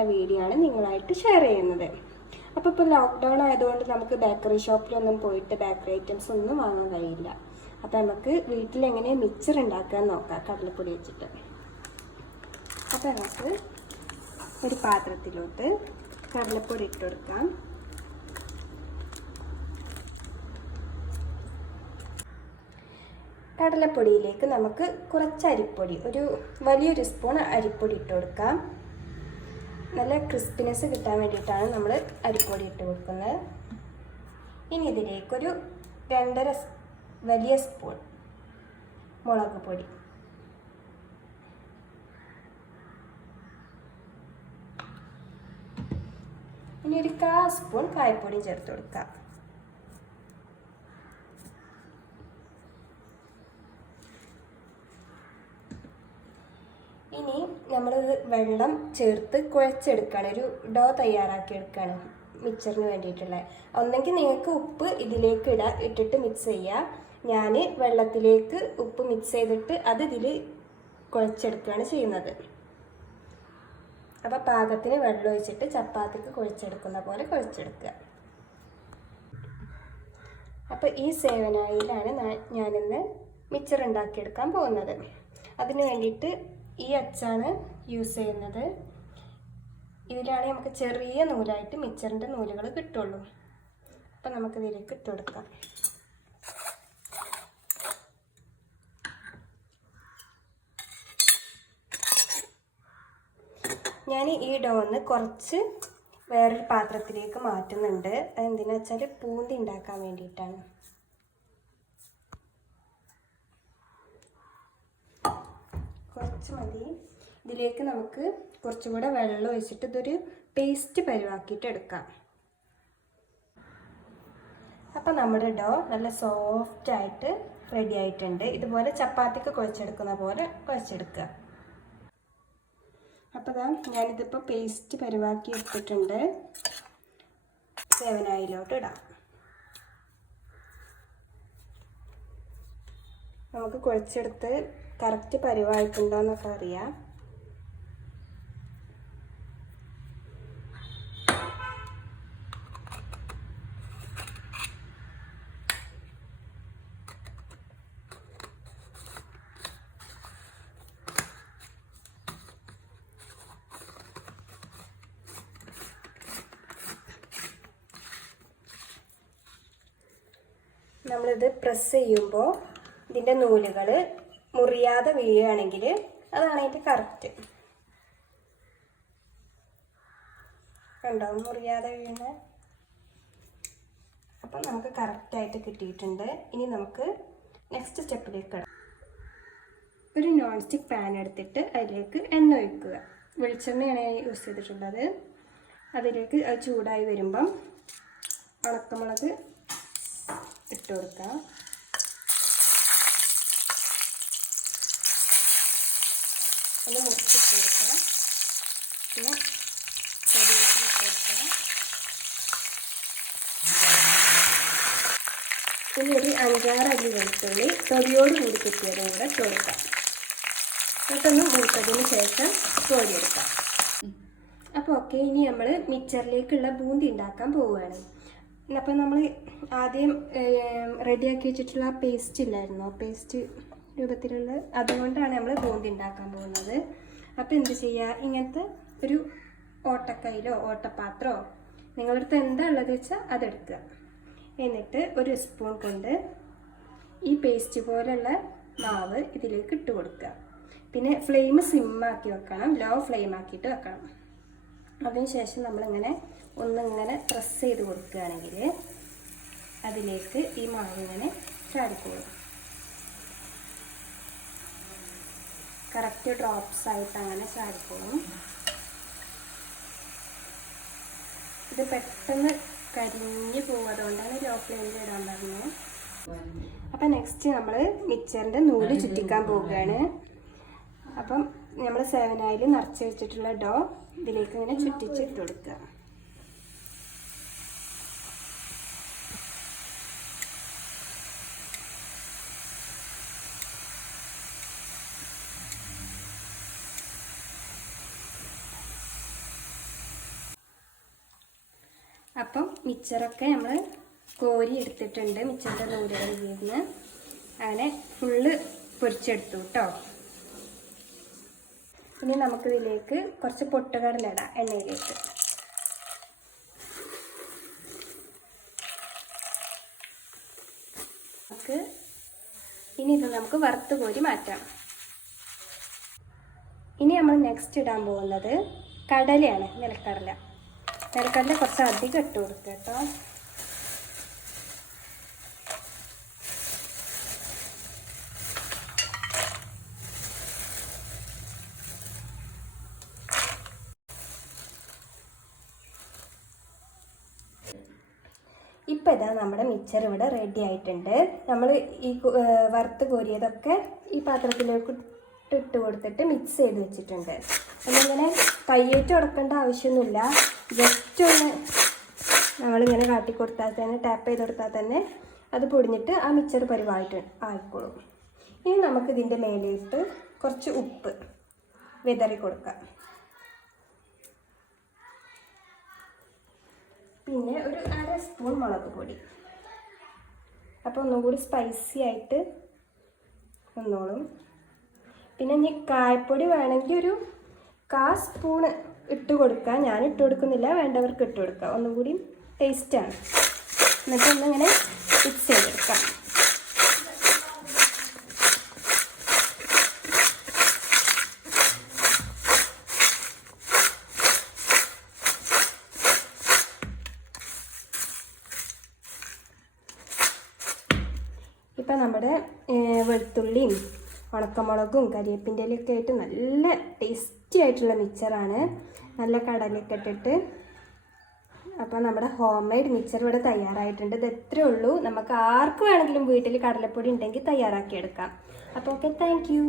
ഉണ്ടാക്കുന്ന വീഡിയോ ആണ് നിങ്ങളായിട്ട് ഷെയർ ചെയ്യുന്നത്. അപ്പോൾ ഇപ്പോൾ ലോക്ക്ഡൗൺ ആയതുകൊണ്ട് നമുക്ക് ബേക്കറി ഷോപ്പിലൊന്നും പോയിട്ട് ബേക്കറി ഐറ്റംസ് ഒന്നും വാങ്ങാൻ കഴിയില്ല. അപ്പോൾ നമുക്ക് വീട്ടിലെങ്ങനെ മിക്സർ ഉണ്ടാക്കാൻ നോക്കാം കടലപ്പൊടി വെച്ചിട്ട്. അപ്പോൾ നമുക്ക് ഒരു പാത്രത്തിലോട്ട് കടലപ്പൊടി ഇട്ട് കൊടുക്കാം. കടലപ്പൊടിയിലേക്ക് നമുക്ക് കുറച്ച് അരിപ്പൊടി, ഒരു വലിയൊരു സ്പൂൺ അരിപ്പൊടി ഇട്ട് കൊടുക്കാം. നല്ല ക്രിസ്പിനെസ് കിട്ടാൻ വേണ്ടിയിട്ടാണ് നമ്മൾ അരിപ്പൊടി ഇട്ട് കൊടുക്കുന്നത്. ഇനി ഇതിലേക്കൊരു 2.5 വലിയ സ്പൂൺ മുളക് പൊടി, ഇനി ഒരു 1/4 സ്പൂൺ കായപ്പൊടി ചേർത്ത് കൊടുക്കാം. ഇനി നമ്മൾ വെള്ളം ചേർത്ത് കുഴച്ചെടുക്കുകയാണ്, ഒരു ഡോ തയ്യാറാക്കി എടുക്കുകയാണ് മിക്സറിന് വേണ്ടിയിട്ടുള്ള. ഒന്നെങ്കിൽ നിങ്ങൾക്ക് ഉപ്പ് ഇതിലേക്ക് ഇട്ടിട്ട് മിക്സ് ചെയ്യുക. ഞാൻ വെള്ളത്തിലേക്ക് ഉപ്പ് മിക്സ് ചെയ്തിട്ട് അത് ഇതിൽ കുഴച്ചെടുക്കുകയാണ് ചെയ്യുന്നത്. അപ്പോൾ പാകത്തിന് വെള്ളം ഒഴിച്ചിട്ട് ചപ്പാത്തിക്ക് കുഴച്ചെടുക്കുന്ന പോലെ കുഴച്ചെടുക്കുക. അപ്പോൾ ഈ സേവനായിലാണ് ഞാനിന്ന് മിക്സർ ഉണ്ടാക്കിയെടുക്കാൻ പോകുന്നത്. അതിന് വേണ്ടിയിട്ട് ഈ അച്ചാണ് യൂസ് ചെയ്യുന്നത്. ഇതിലാണ് നമുക്ക് ചെറിയ നൂലായിട്ട് മിക്സറിൻ്റെ നൂലുകൾ കിട്ടുള്ളൂ. അപ്പം നമുക്കിതിലേക്ക് ഇട്ട് കൊടുക്കാം. ഞാൻ ഈ ഡോന്ന് കുറച്ച് വേറൊരു പാത്രത്തിലേക്ക് മാറ്റുന്നുണ്ട്. അതെന്തിനാ വെച്ചാൽ പൂന്തി ഉണ്ടാക്കാൻ വേണ്ടിയിട്ടാണ്. കുറച്ച് മതി. ഇതിലേക്ക് നമുക്ക് കുറച്ചുകൂടെ വെള്ളം ഒഴിച്ചിട്ട് ഇതൊരു പേസ്റ്റ് പരുവാക്കിയിട്ട് എടുക്കാം. അപ്പം നമ്മുടെ ഡോ നല്ല സോഫ്റ്റ് ആയിട്ട് റെഡി ആയിട്ടുണ്ട്. ഇതുപോലെ ചപ്പാത്തിക്ക് കുഴച്ചെടുക്കുന്ന പോലെ കുഴച്ചെടുക്കുക. അപ്പോൾ ഞാനിതിപ്പോൾ പേസ്റ്റ് പരുവാക്കി എടുത്തിട്ടുണ്ട്. സേവനായിലോട്ട് ഇടാം. നമുക്ക് കുഴച്ചെടുത്ത് കറക്റ്റ് പരുവായിട്ടുണ്ടോ എന്നൊക്കെ അറിയാം. നമ്മളിത് പ്രസ് ചെയ്യുമ്പോൾ ഇതിൻ്റെ നൂലുകൾ മുറിയാതെ വീഴുകയാണെങ്കിൽ അതാണ് അതിൻ്റെ കറക്റ്റ്. കണ്ടോ, മുറിയാതെ വീഴുന്നത്. അപ്പം നമുക്ക് കറക്റ്റായിട്ട് കിട്ടിയിട്ടുണ്ട്. ഇനി നമുക്ക് നെക്സ്റ്റ് സ്റ്റെപ്പിലേക്ക് കിടക്കാം. ഒരു നോൺ സ്റ്റിക്ക് പാൻ എടുത്തിട്ട് അതിലേക്ക് എണ്ണ ഒഴിക്കുക. വെളിച്ചെണ്ണയാണ് യൂസ് ചെയ്തിട്ടുള്ളത്. അതിലേക്ക് അത് ചൂടായി വരുമ്പം ഉണക്കമുളക് ഇട്ട് കൊടുക്കാം. ഒന്ന് മുറിച്ചിട്ട് കൊടുക്കുക. പിന്നെ കരിവേപ്പില കൊടുക്കുക. പിന്നെ ഒരു 5-6 അല്ലി വെളുത്തുള്ളി തൊലിയോട് കൂടി കിട്ടിയതും കൂടെ ഇട്ട് കൊടുക്കാം. പെട്ടെന്ന് മൂത്തതിന് ശേഷം കോരിയെടുക്കാം. അപ്പോൾ ഓക്കെ, ഇനി നമ്മൾ മിക്സറിലേക്കുള്ള ബൂന്തി ഉണ്ടാക്കാൻ പോവുകയാണ്. അപ്പോൾ നമ്മൾ ആദ്യം റെഡിയാക്കി വെച്ചിട്ടുള്ള ആ പേസ്റ്റ് ഇല്ലായിരുന്നോ, പേസ്റ്റ് രൂപത്തിലുള്ള, അതുകൊണ്ടാണ് നമ്മൾ ബൂന്തി ഉണ്ടാക്കാൻ പോകുന്നത്. അപ്പോൾ എന്ത് ചെയ്യുക, ഇങ്ങനത്തെ ഒരു ഓട്ടക്കയിലോ ഓട്ടപ്പാത്രമോ നിങ്ങളടുത്ത് എന്താ ഉള്ളത് വെച്ചാൽ അതെടുക്കുക. എന്നിട്ട് ഒരു സ്പൂൺ കൊണ്ട് ഈ പേസ്റ്റ് പോലുള്ള മാവ് ഇതിലേക്ക് ഇട്ട് കൊടുക്കുക. പിന്നെ ഫ്ലെയിം സിമ്മാക്കി വെക്കണം, ലോ ഫ്ലെയിം ആക്കിയിട്ട് വെക്കണം. അതിനുശേഷം നമ്മളിങ്ങനെ ഒന്നിങ്ങനെ പ്രസ് ചെയ്ത് കൊടുക്കുകയാണെങ്കിൽ അതിലേക്ക് ഈ മാവ് ഇങ്ങനെ ചാടിക്കോളും. കറക്റ്റ് ഡ്രോപ്സ് ആയിട്ട് അങ്ങനെ ചാടിക്കോളും. ഇത് പെട്ടെന്ന് കരിഞ്ഞു പോകും, അതുകൊണ്ടാണ് ലോ ഫ്ലെയിമിൽ ഇടാൻ പറഞ്ഞത്. അപ്പം നെക്സ്റ്റ് നമ്മൾ മിക്സറിൻ്റെ നൂല് ചുറ്റിക്കാൻ പോവുകയാണ്. അപ്പം നമ്മൾ സേവനായിൽ നിറച്ച് വെച്ചിട്ടുള്ള ഡോ ഇതിലേക്ക് ഇങ്ങനെ ചുറ്റിച്ചിട്ട് കൊടുക്കുക. അപ്പം മിച്ചറൊക്കെ നമ്മൾ കോരി എടുത്തിട്ടുണ്ട്. മിച്ചറിൻ്റെ നൂലുകളിൽ നിന്ന് അങ്ങനെ ഫുള്ള് പൊരിച്ചെടുത്തു കേട്ടോ. ഇനി നമുക്കിതിലേക്ക് കുറച്ച് പൊട്ടുകടല ഇടാം എണ്ണയിലേക്ക്. ഇനി ഇത് നമുക്ക് വറുത്ത് കോരി മാറ്റാം. ഇനി നമ്മൾ നെക്സ്റ്റ് ഇടാൻ പോകുന്നത് കടലയാണ്, നിലക്കടല. നിലക്കടല കുറച്ച് അധികം ഇട്ട് കൊടുക്കുക കേട്ടോ. ഇപ്പം ഇതാ നമ്മുടെ മിച്ചർ ഇവിടെ റെഡി ആയിട്ടുണ്ട്. നമ്മൾ ഈ വറുത്ത് കോരിയതൊക്കെ ഈ പാത്രത്തിലേക്ക് ഇട്ട് കൊടുത്തിട്ട് മിക്സ് ചെയ്ത് വെച്ചിട്ടുണ്ട്. നമ്മളിങ്ങനെ കയ്യേറ്റ് ഉടക്കേണ്ട ആവശ്യമൊന്നുമില്ല. ജസ്റ്റ് ഒന്ന് നമ്മളിങ്ങനെ കാട്ടിക്കൊടുത്താൽ തന്നെ, ടാപ്പ് ചെയ്ത് കൊടുത്താൽ തന്നെ അത് പൊടിഞ്ഞിട്ട് ആ മിച്ചർ പരിവായിട്ട് ആയിക്കോളും. ഇനി നമുക്കിതിൻ്റെ മേലേട്ട് കുറച്ച് ഉപ്പ് വിതറി കൊടുക്കാം. പിന്നെ ഒരു 1/2 സ്പൂൺ മുളക് പൊടി. അപ്പോൾ ഒന്നും കൂടി സ്പൈസി ആയിട്ട് വന്നോളും. പിന്നെ ഇനി കായപ്പൊടി വേണമെങ്കിൽ ഒരു 1/4 സ്പൂൺ ഇട്ട് കൊടുക്കാം. ഞാൻ ഇട്ട് കൊടുക്കുന്നില്ല, വേണ്ടവർക്ക് ഇട്ട് കൊടുക്കാം. ഒന്നും കൂടി ടേസ്റ്റാണ്. എന്നിട്ട് ഒന്നിങ്ങനെ മിക്സ് ചെയ്തെടുക്കാം. ഇപ്പം നമ്മുടെ വെളുത്തുള്ളിയും ഉണക്കമുളകും കരിവേപ്പിൻ്റെ ഇലയൊക്കെ ആയിട്ട് നല്ല ടേസ്റ്റി ആയിട്ടുള്ള മിക്സറാണ്. നല്ല കടലയൊക്കെ ഇട്ടിട്ട്. അപ്പോൾ നമ്മുടെ ഹോം മെയ്ഡ് മിക്സർ ഇവിടെ തയ്യാറായിട്ടുണ്ട്. ഇത് എത്രയേ ഉള്ളൂ. നമുക്ക് ആർക്ക് വേണമെങ്കിലും വീട്ടിൽ കടലപ്പൊടി ഉണ്ടെങ്കിൽ തയ്യാറാക്കിയെടുക്കാം. അപ്പോൾ ഓക്കെ, താങ്ക് യു.